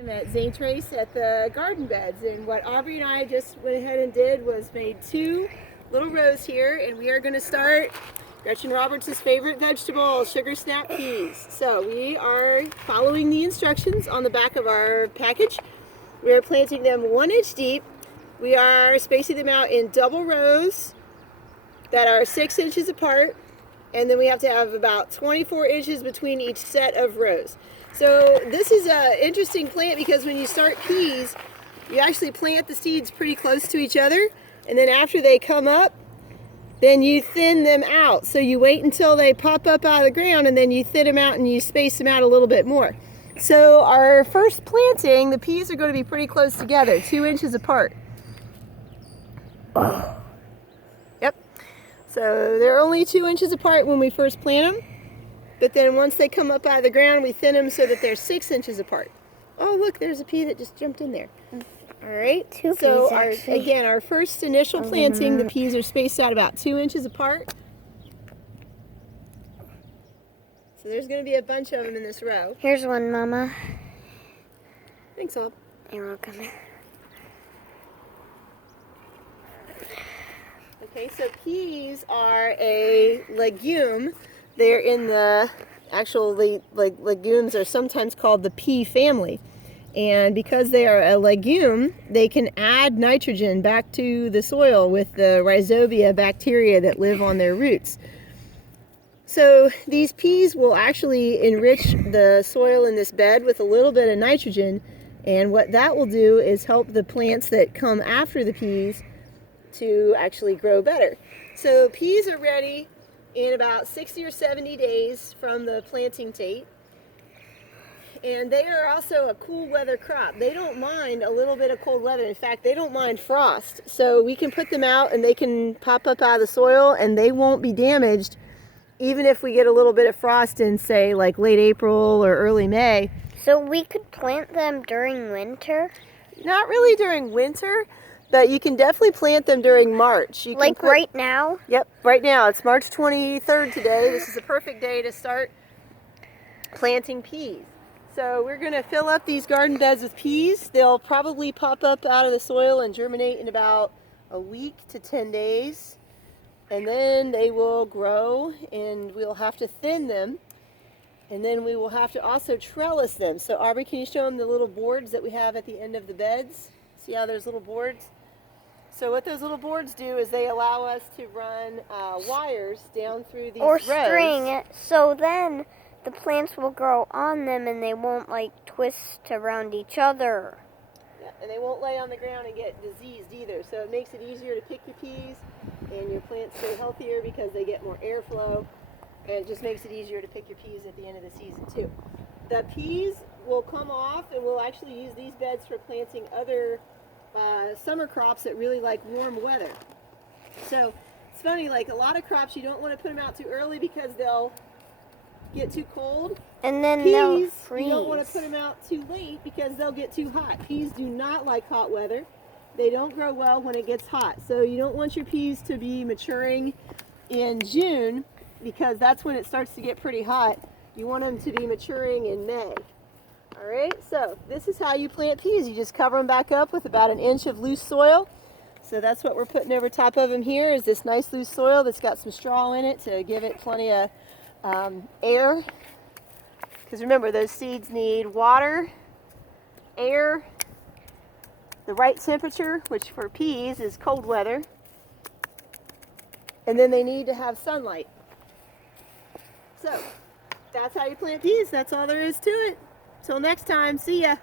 I'm at St. Trace at the garden beds, and what Aubrey and I just went ahead and did was made 2 little rows here, and we are going to start Gretchen Roberts' favorite vegetable, sugar snap peas. So we are following the instructions on the back of our package. We are planting them 1 inch deep. We are spacing them out in double rows that are 6 inches apart, and then we have to have about 24 inches between each set of rows. So this is an interesting plant because when you start peas, you actually plant the seeds pretty close to each other, and then after they come up, then you thin them out. So you wait until they pop up out of the ground, and then you thin them out and you space them out a little bit more. So our first planting, the peas are going to be pretty close together, 2 inches apart. Yep. So they're only 2 inches apart when we first plant them. But then once they come up out of the ground, we thin them so that they're 6 inches apart. Oh, look, there's a pea that just jumped in there. All right. So again, our first initial planting, the peas are spaced out about 2 inches apart. So there's going to be a bunch of them in this row. Here's one, Mama. Thanks, Bob. You're welcome. Okay, so peas are a legume. They're in the, actually, legumes are sometimes called the pea family. And because they are a legume, they can add nitrogen back to the soil with the rhizobia bacteria that live on their roots. So these peas will actually enrich the soil in this bed with a little bit of nitrogen. And what that will do is help the plants that come after the peas to actually grow better. So peas are ready in about 60 or 70 days from the planting date. And they are also a cool weather crop. They don't mind a little bit of cold weather. In fact, they don't mind frost. So we can put them out and they can pop up out of the soil and they won't be damaged even if we get a little bit of frost in, say, like late April or early May. So we could plant them during winter? Not really during winter, but you can definitely plant them during March. Like right now? Yep, right now. It's March 23rd today. This is a perfect day to start planting peas. So we're going to fill up these garden beds with peas. They'll probably pop up out of the soil and germinate in about a week to 10 days. And then they will grow and we'll have to thin them. And then we will have to also trellis them. So Aubrey, can you show them the little boards that we have at the end of the beds? See how there's little boards? So what those little boards do is they allow us to run wires down through these rows. Or string, so then the plants will grow on them and they won't like twist around each other. Yeah, and they won't lay on the ground and get diseased either. So it makes it easier to pick your peas and your plants stay healthier because they get more airflow. And it just makes it easier to pick your peas at the end of the season too. The peas will come off and we'll actually use these beds for planting other summer crops that really like warm weather. So it's funny, like a lot of crops you don't want to put them out too early because they'll get too cold. And then they'll Peas, freeze. you don't want to put them out too late because they'll get too hot. Peas do not like hot weather. They don't grow well when it gets hot. So you don't want your peas to be maturing in June because that's when it starts to get pretty hot. You want them to be maturing in May. All right, so this is how you plant peas. You just cover them back up with about 1 inch of loose soil. So that's what we're putting over top of them here is this nice loose soil that's got some straw in it to give it plenty of air. Because remember, those seeds need water, air, the right temperature, which for peas is cold weather, and then they need to have sunlight. So that's how you plant peas. That's all there is to it. Till next time, see ya.